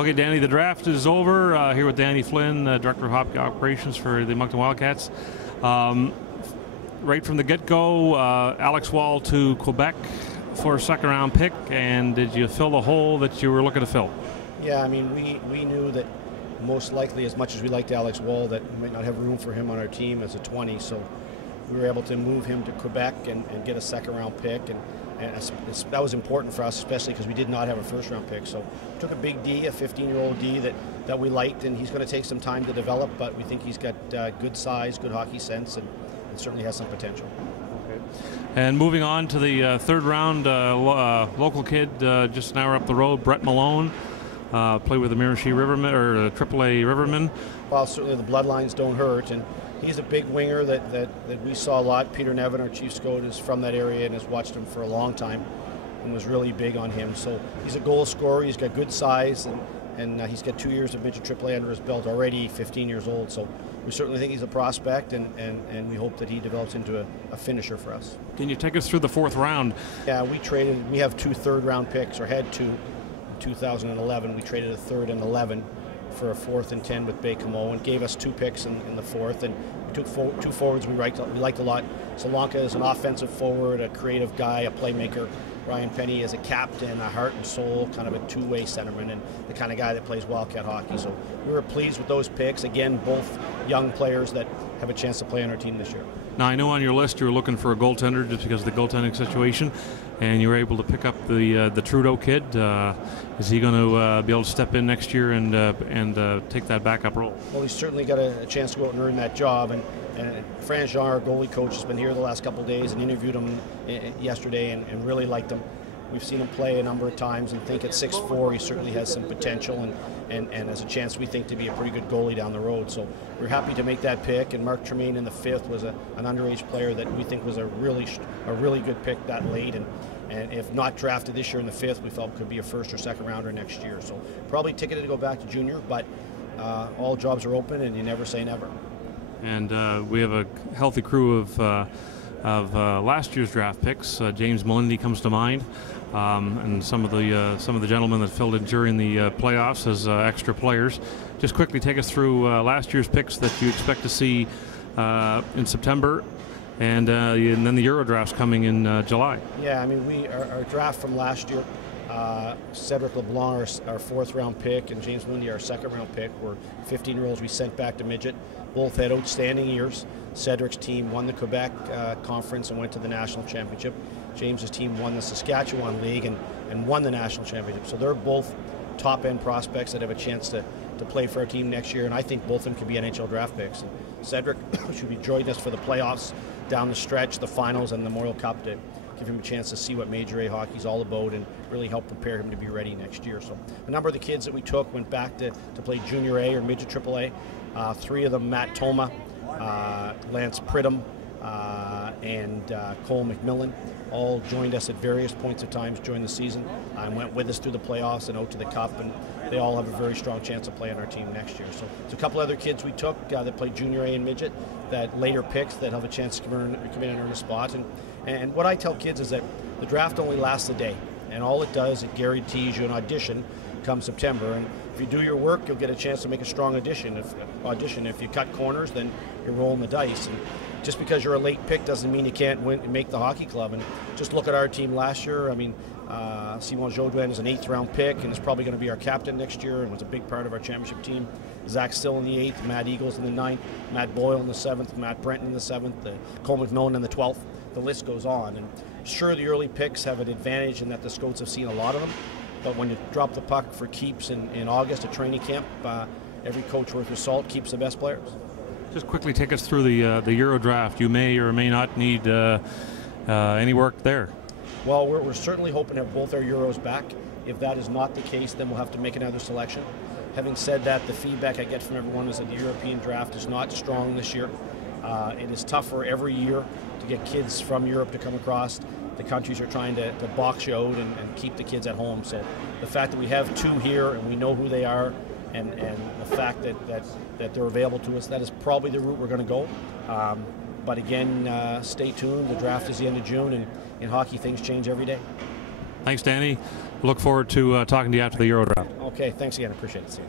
Okay, Danny, the draft is over. Here with Danny Flynn, Director of Hockey Operations for the Moncton Wildcats. Right from the get-go, Alex Wall to Quebec for a second-round pick, and did you fill the hole that you were looking to fill? Yeah, I mean, we knew that most likely, as much as we liked Alex Wall, that we might not have room for him on our team as a 20, so we were able to move him to Quebec and get a second-round pick, and that was important for us, especially because we did not have a first-round pick. So we took a big D, a 15-year-old D that we liked, and he's going to take some time to develop, but we think he's got good size, good hockey sense, and certainly has some potential. Okay. And moving on to the third-round local kid just an hour up the road, Brett Malone. Play with the Miramichi Rivermen, or AAA Rivermen. Well, certainly the bloodlines don't hurt, and he's a big winger that we saw a lot. Peter Nevin, our chief scout, is from that area and has watched him for a long time and was really big on him. So he's a goal scorer, he's got good size, and he's got 2 years of midget AAA under his belt already, 15 years old. So we certainly think he's a prospect, and we hope that he develops into a finisher for us. Can you take us through the fourth round? Yeah, we have 2 third-round picks, or had 2. 2011, we traded a third and 11 for a fourth and 10 with Baie-Comeau, and gave us 2 picks in the fourth, and we took 2 forwards we liked a lot. Solanka is an offensive forward, a creative guy, a playmaker. Ryan Penny is a captain, a heart and soul, kind of a two-way centerman, and the kind of guy that plays Wildcat hockey. So we were pleased with those picks. Again, both young players that have a chance to play on our team this year. Now, I know on your list you were looking for a goaltender just because of the goaltending situation, and you were able to pick up the Trudeau kid. Is he going to be able to step in next year and take that backup role? Well, he's certainly got a chance to go out and earn that job. And Fran Jean, our goalie coach, has been here the last couple of days and interviewed him yesterday and really liked him. We've seen him play a number of times and think at 6'4" he certainly has some potential and has a chance, we think, to be a pretty good goalie down the road. So we're happy to make that pick, and Mark Tremaine in the 5th was an underage player that we think was a really good pick that late, and if not drafted this year in the 5th, we felt could be a first or second rounder next year. So probably ticketed to go back to junior, but all jobs are open and you never say never. And we have a healthy crew of last year's draft picks. James Melindy comes to mind, and some of the gentlemen that filled in during the playoffs as extra players. Just quickly take us through last year's picks that you expect to see in September, and then the Euro draft's coming in July. Yeah, I mean, our draft from last year, Cedric LeBlanc, our 4th-round pick, and James Melindy, our 2nd-round pick, were 15-year-olds we sent back to midget. Both had outstanding years. Cedric's team won the Quebec Conference and went to the National Championship. James's team won the Saskatchewan League and won the National Championship. So they're both top-end prospects that have a chance to play for our team next year, and I think both of them could be NHL draft picks. And Cedric should be joining us for the playoffs down the stretch, the finals, and the Memorial Cup to give him a chance to see what Major A hockey is all about and really help prepare him to be ready next year. So a number of the kids that we took went back to play Junior A or Midget AAA. 3 of them, Matt Toma, Lance Pridham, and Cole McMillan, all joined us at various points of times during the season and went with us through the playoffs and out to the Cup, and they all have a very strong chance of playing our team next year. So there's a couple other kids we took that played Junior A and Midget that later picks that have a chance to come in and earn a spot. And what I tell kids is that the draft only lasts a day, and all it does, it guarantees you an audition come September. And if you do your work, you'll get a chance to make a strong audition. If you cut corners, then you're rolling the dice. And just because you're a late pick doesn't mean you can't make the hockey club. And just look at our team last year. I mean, Simon Jodouin is an 8th-round pick and is probably going to be our captain next year and was a big part of our championship team. Zach Still in the 8th, Matt Eagles in the 9th, Matt Boyle in the 7th, Matt Brenton in the 7th, Cole McMillan in the 12th. The list goes on. And sure, the early picks have an advantage in that the scouts have seen a lot of them. But when you drop the puck for keeps in August at training camp, every coach worth his salt keeps the best players. Just quickly take us through the Euro draft. You may or may not need any work there. Well, we're certainly hoping to have both our Euros back. If that is not the case, then we'll have to make another selection. Having said that, the feedback I get from everyone is that the European draft is not strong this year. It is tougher every year to get kids from Europe to come across. The countries are trying to box you out and keep the kids at home. So the fact that we have 2 here and we know who they are, and the fact that they're available to us, that is probably the route we're going to go. But again, stay tuned. The draft is the end of June, and in hockey things change every day. Thanks, Danny. look forward to talking to you after the Euro draft. Okay, thanks again. I appreciate it. See you.